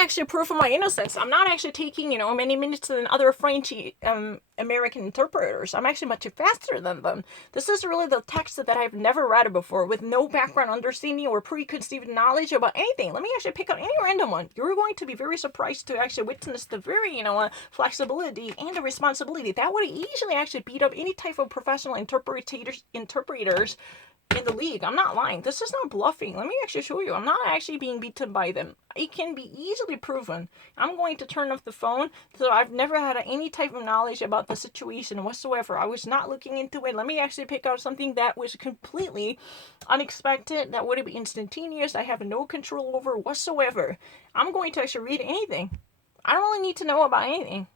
actually prove my innocence. I'm not actually taking, many minutes than other French American interpreters. I'm actually much faster than them. This is really the text that I've never read before with no background understanding or preconceived knowledge about anything. Let me actually pick out any random one. You're going to be very surprised to actually witness the very, flexibility and the responsibility. That would easily actually beat up any type of professional interpreters in the league. I'm not lying. This is not bluffing. Let me actually show you. I'm not actually being beaten by them. It can be easily proven. I'm going to turn off the phone. So I've never had any type of knowledge about the situation whatsoever. I was not looking into it. Let me actually pick out something that was completely unexpected, that would be instantaneous. I have no control over whatsoever. I'm going to actually read anything. I don't really need to know about anything.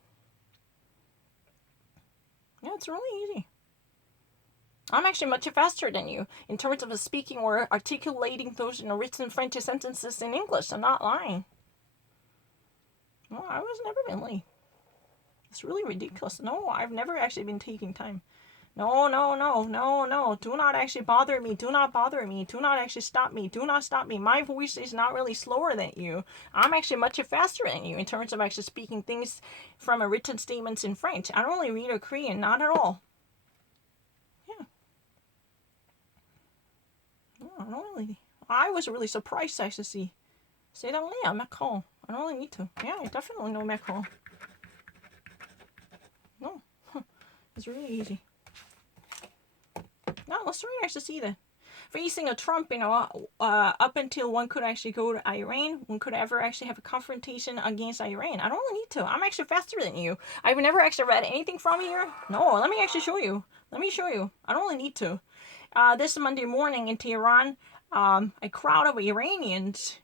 Yeah, it's really easy. I'm actually much faster than you in terms of speaking or articulating those written French sentences in English. I'm not lying. No, I was never been late. It's really ridiculous. No, I've never actually been taking time. No, no, no, no, no. Do not actually bother me. Do not bother me. Do not actually stop me. Do not stop me. My voice is not really slower than you. I'm actually much faster than you in terms of actually speaking things from a written statements in French. I don't really read a Korean, not at all. Yeah. No, I don't really. I was really surprised actually to see. C'est dans Macron. I don't really need to. Yeah, I definitely know Macron. No. It's really easy. No, let's really actually see that. Facing a Trump, up until one could actually go to Iran, one could ever actually have a confrontation against Iran. I don't really need to. I'm actually faster than you. I've never actually read anything from here. No, let me actually show you. Let me show you. I don't really need to. This Monday morning in Tehran, a crowd of Iranians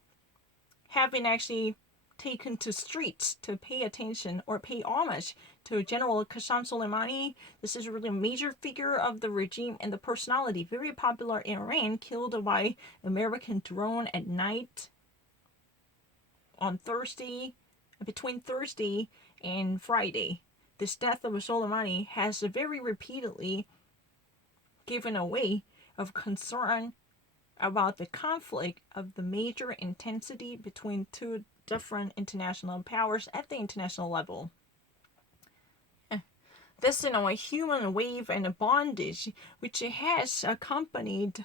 have been actually taken to streets to pay attention or pay homage to General Qasem Soleimani. This is really a major figure of the regime and the personality, very popular in Iran, killed by American drone at night on Thursday, between Thursday and Friday. This death of Soleimani has very repeatedly given a way of concern about the conflict of the major intensity between two different international powers at the international level. This, a human wave and a bondage which has accompanied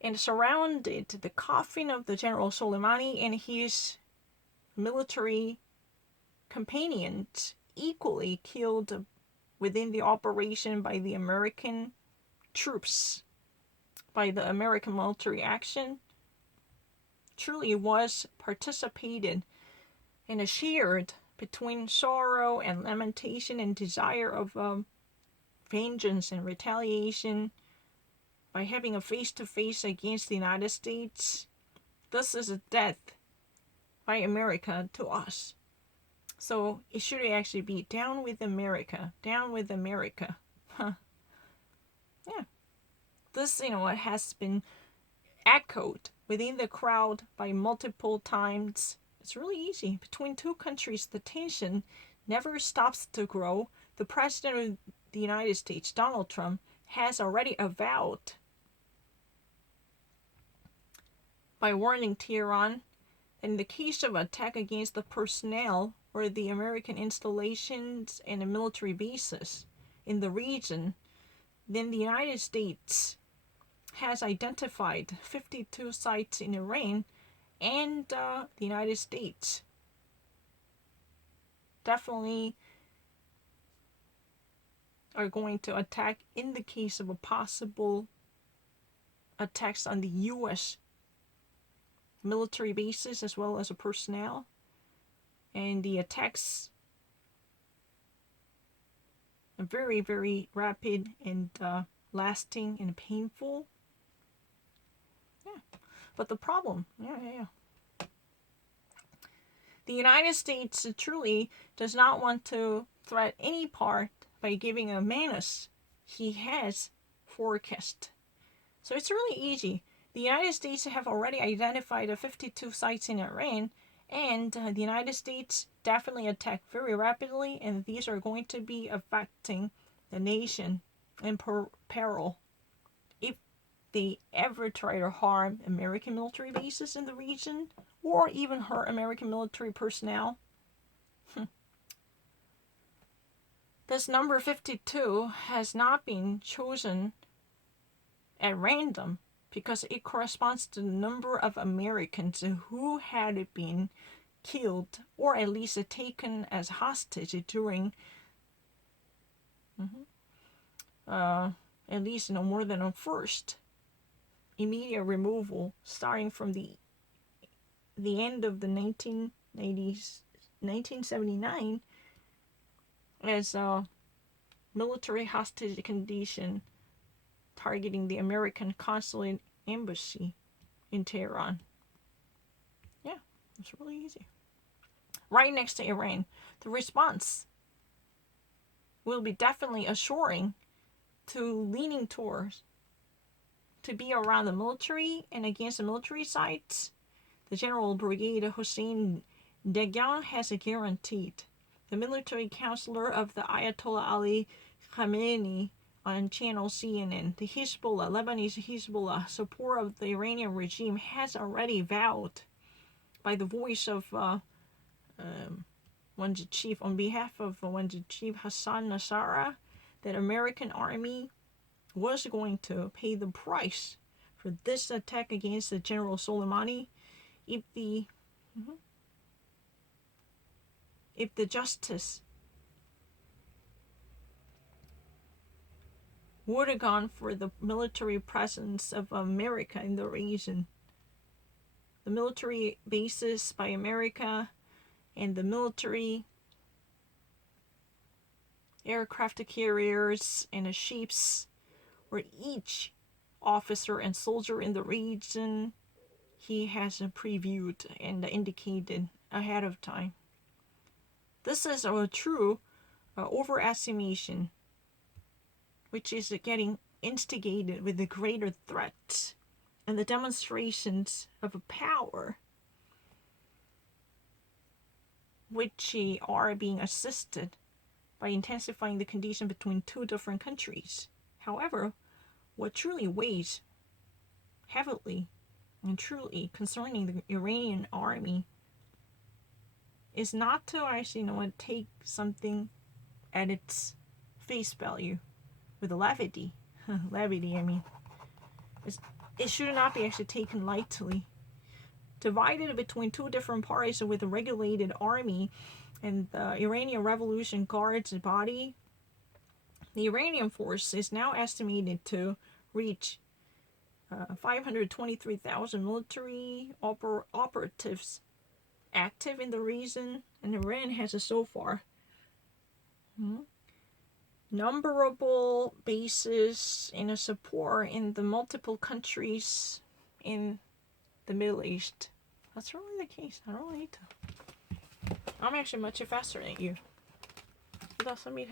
and surrounded the coffin of the General Soleimani and his military companions, equally killed within the operation by the American troops, by the American military action, truly was participated and shared between sorrow and lamentation and desire of vengeance and retaliation by having a face-to-face against the United States. This is a death by America to us. So it should actually be down with America, down with America. Huh. Yeah. This, has been echoed within the crowd by multiple times. It's really easy. Between two countries, the tension never stops to grow. The President of the United States, Donald Trump, has already avowed by warning Tehran in the case of attack against the personnel or the American installations and the military bases in the region, then the United States has identified 52 sites in Iran, and the United States definitely are going to attack in the case of a possible attacks on the U.S. military bases as well as a personnel. And the attacks are very, very rapid and lasting and painful. Yeah. But the problem, the United States truly does not want to threat any part by giving a menace he has forecast. So it's really easy. The United States have already identified 52 sites in Iran, and the United States definitely attack very rapidly, and these are going to be affecting the nation in peril if they ever try to harm American military bases in the region or even hurt American military personnel. This number 52 has not been chosen at random because it corresponds to the number of Americans who had been killed or at least taken as hostage during at least no more than a first immediate removal starting from the end of the 1980s, 1979, as a military hostage condition targeting the American consulate embassy in Tehran. Yeah, it's really easy. Right next to Iran, the response will be definitely assuring to leaning towards to be around the military and against the military sites. The General Brigade Hossein Degyan has guaranteed. The military counselor of the Ayatollah Ali Khamenei on channel CNN, the Hezbollah, Lebanese Hezbollah support of the Iranian regime has already vowed by the voice of one's chief, on behalf of one's chief Hassan Nasrallah, that American army was going to pay the price for this attack against the General Soleimani if the justice would have gone for the military presence of America in the region. The military bases by America and the military aircraft carriers and the ships where each officer and soldier in the region he has previewed and indicated ahead of time. This is a true overestimation, which is getting instigated with the greater threats and the demonstrations of power, which are being assisted by intensifying the condition between two different countries. However, what truly weighs heavily and truly concerning the Iranian army is not to actually take something at its face value with levity. Levity, I mean. It should not be actually taken lightly. Divided between two different parties with a regulated army and the Iranian Revolution Guard's body, the Iranian force is now estimated to reach 523,000 military operatives active in the region, and Iran has so far numberable bases and support in the multiple countries in the Middle East. That's really the case. I don't need to. I'm actually much faster than you. 到3米